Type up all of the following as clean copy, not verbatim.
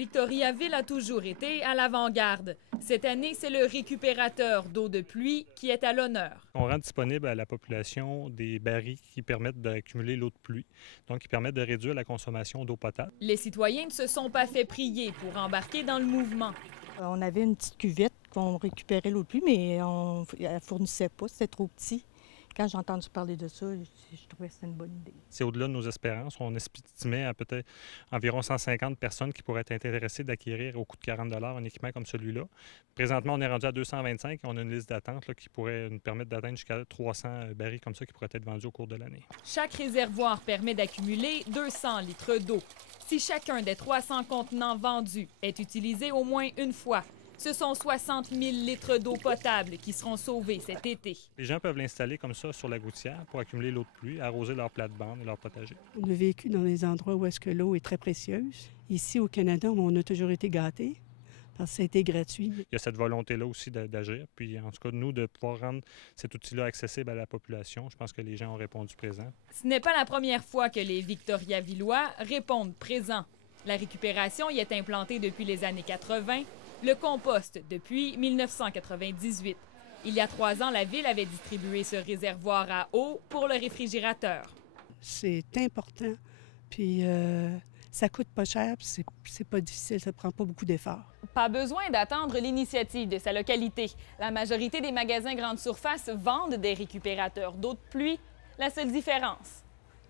Victoriaville a toujours été à l'avant-garde. Cette année, c'est le récupérateur d'eau de pluie qui est à l'honneur. On rend disponible à la population des barils qui permettent d'accumuler l'eau de pluie, donc qui permettent de réduire la consommation d'eau potable. Les citoyens ne se sont pas fait prier pour embarquer dans le mouvement. On avait une petite cuvette qu'on récupérait l'eau de pluie, mais elle ne fournissait pas, c'était trop petit. Quand j'ai entendu parler de ça, je trouvais que c'était une bonne idée. C'est au-delà de nos espérances. On estimait à peut-être environ 150 personnes qui pourraient être intéressées d'acquérir au coût de 40 un équipement comme celui-là. Présentement, on est rendu à 225 et on a une liste d'attente qui pourrait nous permettre d'atteindre jusqu'à 300 barils comme ça qui pourraient être vendus au cours de l'année. Chaque réservoir permet d'accumuler 200 litres d'eau. Si chacun des 300 contenants vendus est utilisé au moins une fois, ce sont 60 000 litres d'eau potable qui seront sauvés cet été. Les gens peuvent l'installer comme ça sur la gouttière pour accumuler l'eau de pluie, arroser leur plate-bande et leur potager. On a vécu dans des endroits où est-ce que l'eau est très précieuse. Ici, au Canada, on a toujours été gâtés parce que ça a été gratuit. Il y a cette volonté-là aussi d'agir. Puis, en tout cas, nous, de pouvoir rendre cet outil-là accessible à la population, je pense que les gens ont répondu présent. Ce n'est pas la première fois que les Victoriavillois répondent présent. La récupération y est implantée depuis les années 80. Le compost depuis 1998. Il y a 3 ans, la Ville avait distribué ce réservoir à eau pour le réfrigérateur. C'est important, puis ça coûte pas cher, puis c'est pas difficile, ça prend pas beaucoup d'efforts. Pas besoin d'attendre l'initiative de sa localité. La majorité des magasins grande surface vendent des récupérateurs d'eau de pluie. La seule différence,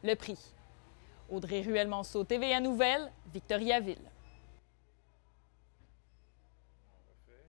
le prix. Audrey Ruel-Monceau, TVA Nouvelles, Victoriaville.